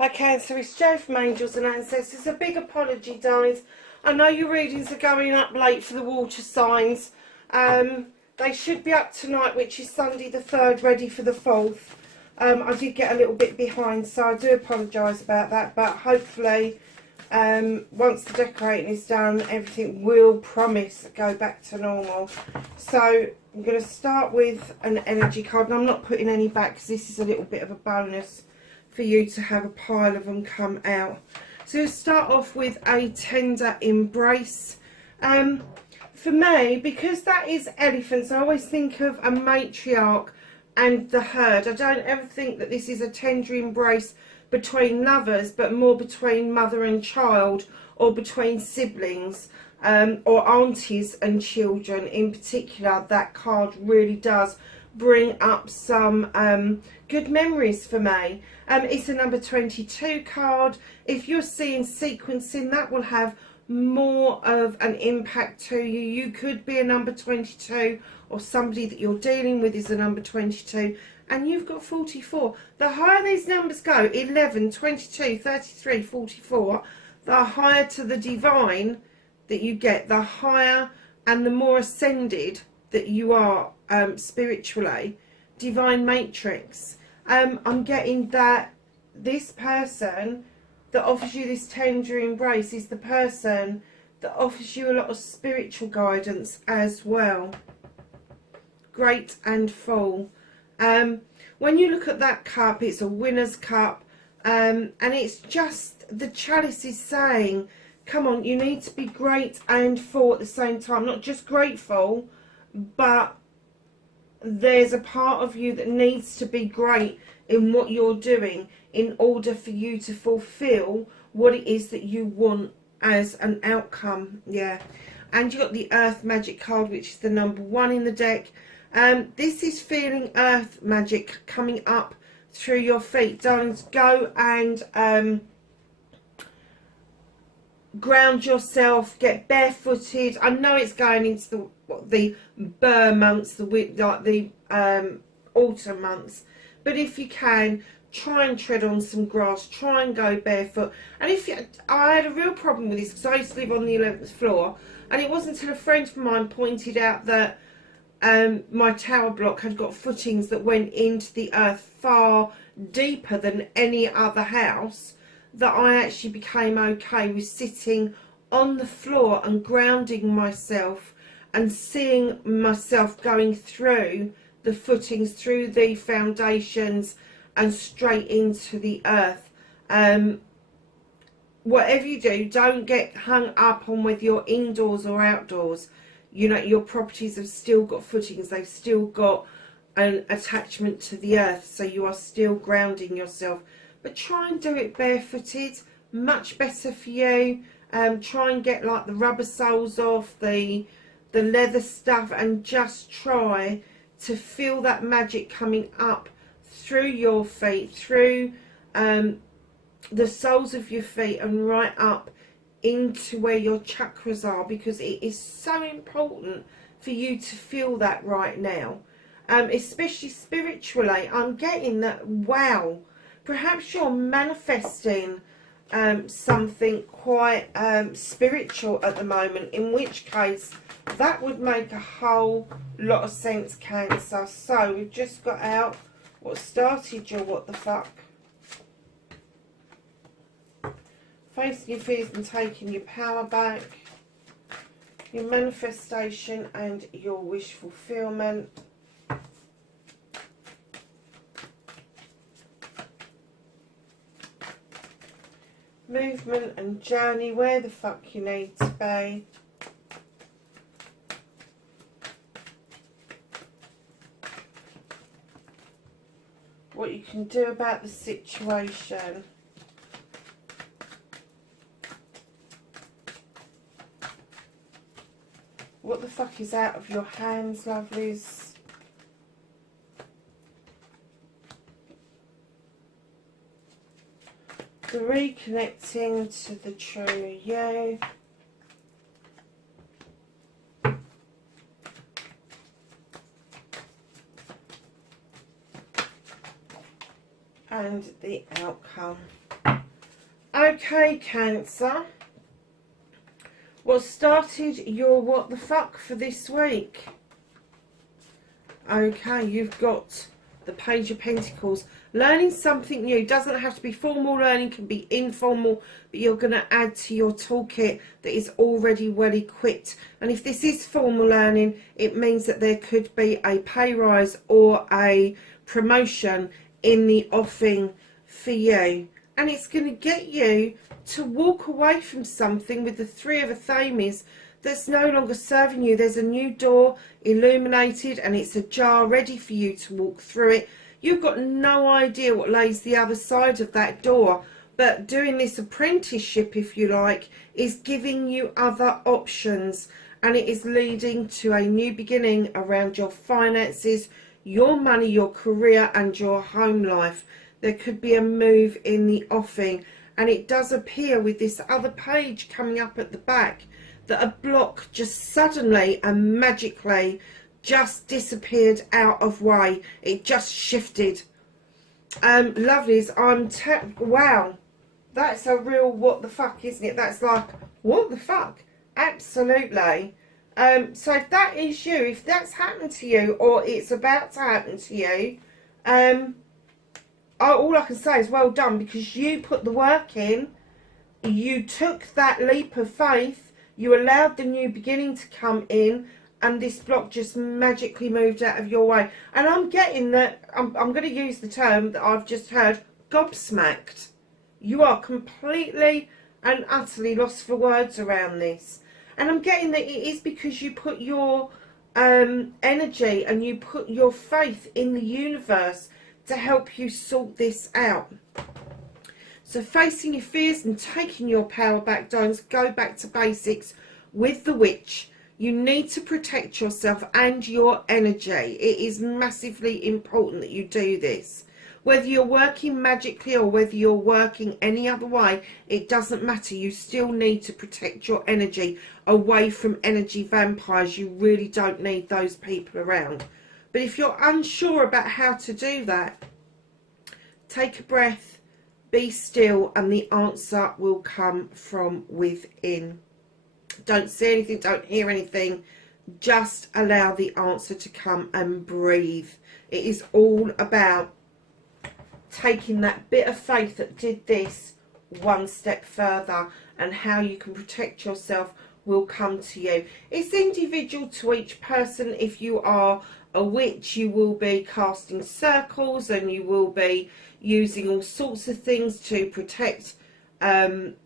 Hi Cancer, it's Jo from Angels and Ancestors. A big apology, darlings. I know your readings are going up late for the water signs. They should be up tonight, which is Sunday the 3rd, ready for the 4th. I did get a little bit behind, so I do apologise about that. But hopefully, once the decorating is done, everything will promise go back to normal. So I'm going to start with an energy card, and I'm not putting any back because this is a little bit of a bonus for you to have a pile of them come out. So we'll start off with a tender embrace. For me, because that is elephants, I always think of a matriarch and the herd. I don't ever think that this is a tender embrace between lovers, but more between mother and child, or between siblings, or aunties and children. In particular, that card really does bring up some good memories for me. It's a number 22 card. If you're seeing sequencing, that will have more of an impact to you. You could be a number 22, or somebody that you're dealing with is a number 22, and you've got 44. The higher these numbers go, 11, 22, 33, 44, the higher to the divine that you get, the higher and the more ascended that you are spiritually. Divine matrix. I'm getting that this person that offers you this tender embrace is the person that offers you a lot of spiritual guidance as well. Great and full. When you look at that cup, it's a winner's cup, and it's just the chalice is saying, come on, you need to be great and full at the same time. Not just grateful, but there's a part of you that needs to be great in what you're doing in order for you to fulfill what it is that you want as an outcome. Yeah. And you got the Earth Magic card, which is the number 1 in the deck. This is feeling earth magic coming up through your feet. Darlings, go and ground yourself, get barefooted. I know it's going into the burr months, the autumn months, but if you can, try and tread on some grass, try and go barefoot. And I had a real problem with this because I used to live on the 11th floor, and it wasn't until a friend of mine pointed out that my tower block had got footings that went into the earth far deeper than any other house, that I actually became okay with sitting on the floor and grounding myself and seeing myself going through the footings, through the foundations and straight into the earth. Whatever you do, don't get hung up on whether you're indoors or outdoors. You know, your properties have still got footings, they've still got an attachment to the earth, so you are still grounding yourself. But try and do it barefooted, much better for you. Try and get like the rubber soles off, the leather stuff, and just try to feel that magic coming up through your feet, through the soles of your feet, and right up into where your chakras are, because it is so important for you to feel that right now, especially spiritually. I'm getting that, wow, perhaps you're manifesting something quite spiritual at the moment, in which case that would make a whole lot of sense, Cancer. So we've just got out what started your what the fuck. Facing your fears and taking your power back. Your manifestation and your wish fulfillment. Movement and journey, where the fuck you need to be. What you can do about the situation. What the fuck is out of your hands, lovelies? The reconnecting to the true you. And the outcome. Okay, Cancer. What started your what the fuck for this week? Okay, you've got the Page of Pentacles. Learning something new doesn't have to be formal learning, can be informal, but you're going to add to your toolkit that is already well equipped. And if this is formal learning, it means that there could be a pay rise or a promotion in the offing for you. And it's going to get you to walk away from something with the Three of Athames that's no longer serving you. There's a new door illuminated and it's ajar ready for you to walk through it. You've got no idea what lays the other side of that door, but doing this apprenticeship, if you like, is giving you other options, and it is leading to a new beginning around your finances, your money, your career and your home life. There could be a move in the offing, and it does appear with this other page coming up at the back that a block just suddenly and magically just disappeared out of way. It just shifted. Lovelies, wow, that's a real what the fuck, isn't it? That's like, what the fuck? Absolutely. So if that is you, if that's happened to you or it's about to happen to you, all I can say is well done, because you put the work in, you took that leap of faith, you allowed the new beginning to come in, and this block just magically moved out of your way. And I'm getting that, I'm going to use the term that I've just heard, gobsmacked. You are completely and utterly lost for words around this. And I'm getting that it is because you put your energy and you put your faith in the universe to help you sort this out. So facing your fears and taking your power back, darlings, go back to basics with the witch. You need to protect yourself and your energy. It is massively important that you do this. Whether you're working magically or whether you're working any other way, it doesn't matter. You still need to protect your energy away from energy vampires. You really don't need those people around. But if you're unsure about how to do that, take a breath, be still, and the answer will come from within. Don't see anything, don't hear anything, just allow the answer to come and breathe. It is all about taking that bit of faith that did this one step further, and how you can protect yourself will come to you. It's individual to each person. If you are a witch, you will be casting circles and you will be using all sorts of things to protect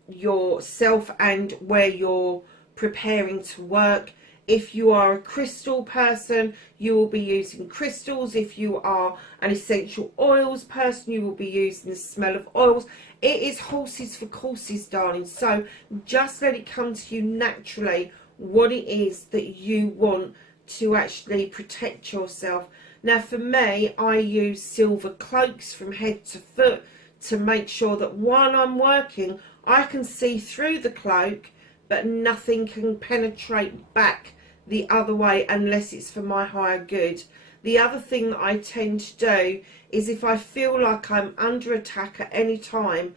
yourself and where you're preparing to work. If you are a crystal person, you will be using crystals. If you are an essential oils person, you will be using the smell of oils. It is horses for courses, darling. So just let it come to you naturally what it is that you want to actually protect yourself. Now for me, I use silver cloaks from head to foot to make sure that while I'm working, I can see through the cloak, but nothing can penetrate back the other way unless it's for my higher good. The other thing that I tend to do is if I feel like I'm under attack at any time,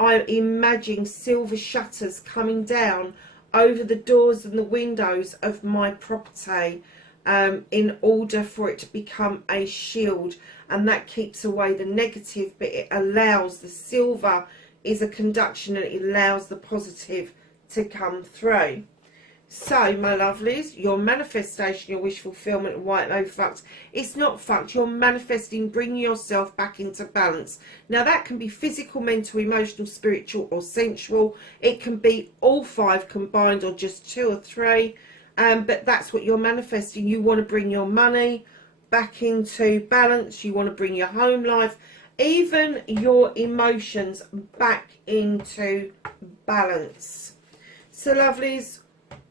I imagine silver shutters coming down over the doors and the windows of my property in order for it to become a shield, and that keeps away the negative, but it allows, the silver is a conduction and it allows the positive to come through. So my lovelies, your manifestation, your wish fulfillment and white low fucked, it's not fucked. You're manifesting bringing yourself back into balance. Now that can be physical, mental, emotional, spiritual or sensual. It can be all five combined or just two or three, but that's what you're manifesting. You want to bring your money back into balance. You want to bring your home life, even your emotions, back into balance. So lovelies,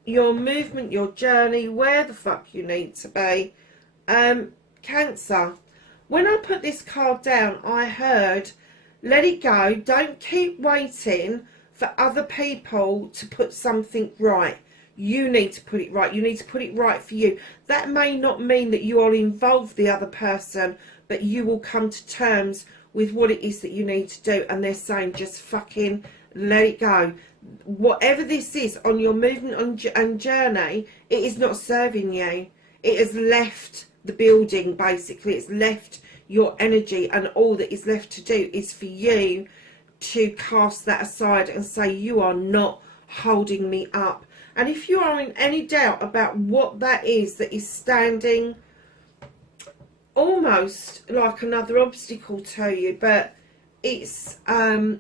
your movement, your journey, where the fuck you need to be. Cancer, when I put this card down, I heard, let it go. Don't keep waiting for other people to put something right. You need to put it right. You need to put it right for you. That may not mean that you will involve the other person, but you will come to terms with what it is that you need to do. And they're saying just fucking let it go. Whatever this is on your movement and journey, it is not serving you. It has left the building, basically. It's left your energy, and all that is left to do is for you to cast that aside and say, you are not holding me up. And if you are in any doubt about what that is standing almost like another obstacle to you, but it's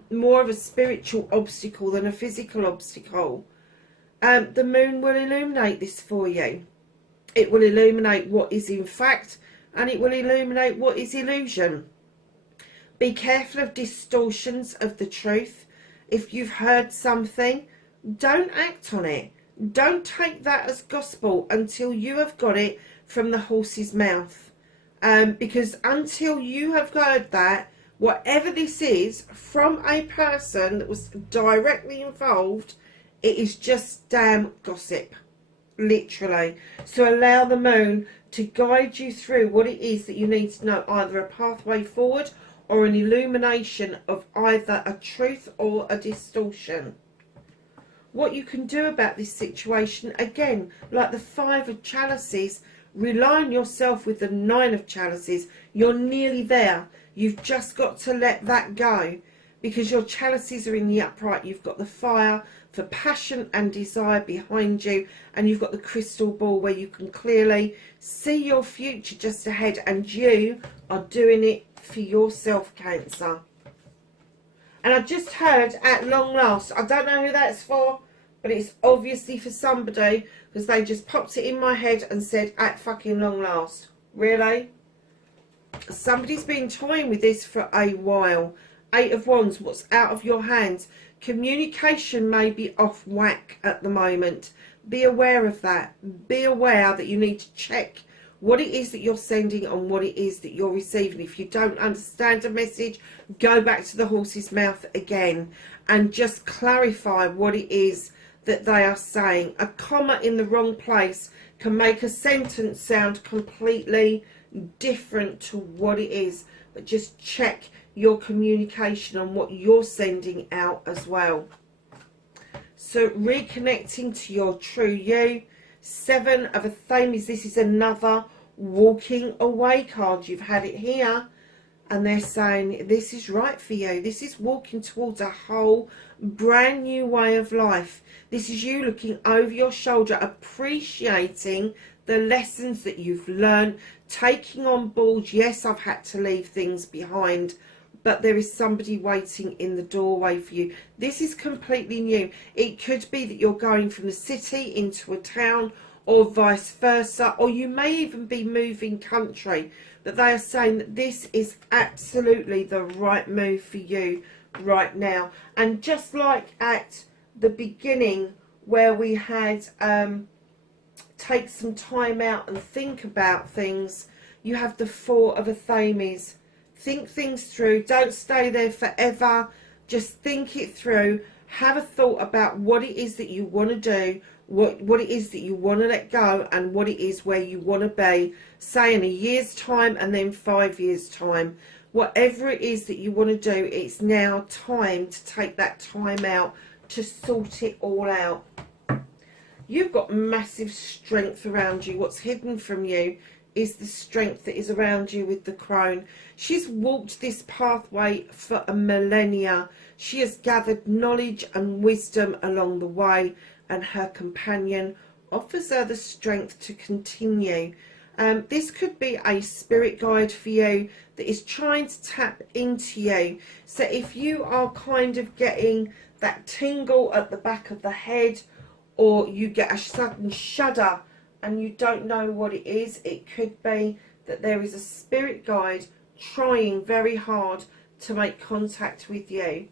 more of a spiritual obstacle than a physical obstacle, the moon will illuminate this for you. It will illuminate what is in fact, and it will illuminate what is illusion. Be careful of distortions of the truth. If you've heard something, don't act on it. Don't take that as gospel until you have got it from the horse's mouth. Because until you have heard that, whatever this is from a person that was directly involved, it is just damn gossip. Literally. So allow the moon to guide you through what it is that you need to know, either a pathway forward or an illumination of either a truth or a distortion. What you can do about this situation, again, like the 5 of chalices, rely on yourself with the 9 of chalices. You're nearly there. You've just got to let that go, because your chalices are in the upright. You've got the fire for passion and desire behind you, and you've got the crystal ball where you can clearly see your future just ahead, and you are doing it for yourself, Cancer. And I just heard at long last. I don't know who that's for, but it's obviously for somebody, because they just popped it in my head and said at fucking long last. Really? Somebody's been toying with this for a while. 8 of Wands, what's out of your hands? Communication may be off whack at the moment. Be aware of that. Be aware that you need to check what it is that you're sending and what it is that you're receiving. If you don't understand a message, go back to the horse's mouth again and just clarify what it is that they are saying. A comma in the wrong place can make a sentence sound completely different to what it is. But just check your communication on what you're sending out as well. So reconnecting to your true you. 7 of a Thames. This is another walking away card. You've had it here, and they're saying this is right for you. This is walking towards a whole brand new way of life. This is you looking over your shoulder, appreciating the lessons that you've learned, taking on board. Yes, I've had to leave things behind, but there is somebody waiting in the doorway for you. This is completely new. It could be that you're going from the city into a town, or vice versa, or you may even be moving country. But they are saying that this is absolutely the right move for you right now. And just like at the beginning where we had take some time out and think about things, you have the 4 of a Thames. Think things through. Don't stay there forever. Just think it through. Have a thought about what it is that you want to do, what it is that you want to let go, and what it is where you want to be, say in a year's time and then 5 years' time. Whatever it is that you want to do, it's now time to take that time out to sort it all out. You've got massive strength around you. What's hidden from you is the strength that is around you with the crone. She's walked this pathway for a millennia. She has gathered knowledge and wisdom along the way, and her companion offers her the strength to continue. This could be a spirit guide for you that is trying to tap into you. So if you are kind of getting that tingle at the back of the head, or you get a sudden shudder and you don't know what it is, it could be that there is a spirit guide trying very hard to make contact with you.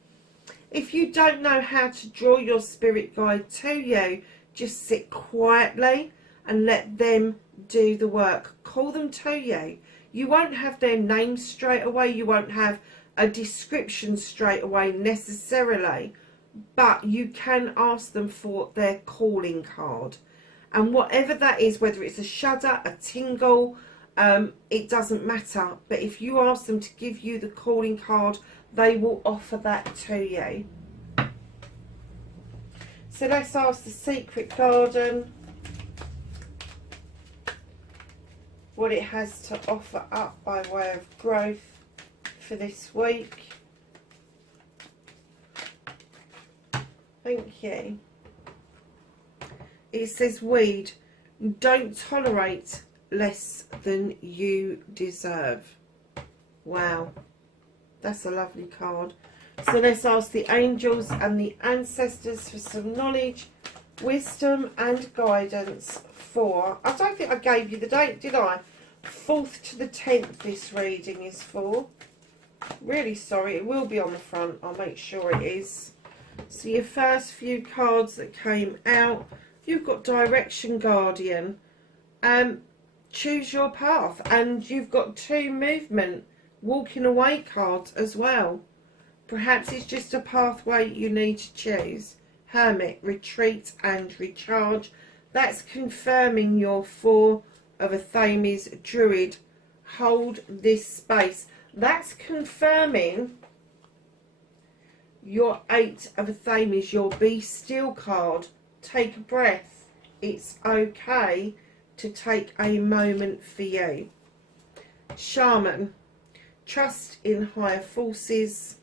If you don't know how to draw your spirit guide to you, just sit quietly and let them do the work. Call them to you. You won't have their name straight away. You won't have a description straight away necessarily, but you can ask them for their calling card. And whatever that is, whether it's a shudder, a tingle, it doesn't matter. But if you ask them to give you the calling card, they will offer that to you. So let's ask the Secret Garden what it has to offer up by way of growth for this week. Thank you. It says, weed, don't tolerate less than you deserve. Wow, that's a lovely card. So let's ask the angels and the ancestors for some knowledge, wisdom and guidance for, I don't think I gave you the date, did I? 4th to the 10th this reading is for. Really sorry, it will be on the front, I'll make sure it is. So your first few cards that came out, you've got Direction Guardian, choose your path, and you've got 2 movement, walking away cards as well. Perhaps it's just a pathway you need to choose. Hermit, retreat and recharge. That's confirming your 4 of Athames, Druid, hold this space. That's confirming your 8 of Athames, your Be Still card. Take a breath. It's okay to take a moment for you. Shaman, trust in higher forces,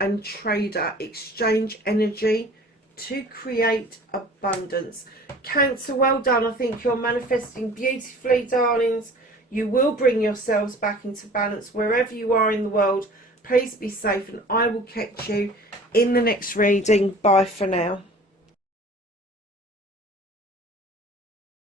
and Trader, exchange energy to create abundance. Cancer, well done. I think you're manifesting beautifully, darlings. You will bring yourselves back into balance wherever you are in the world. Please be safe, and I will catch you in the next reading. Bye for now.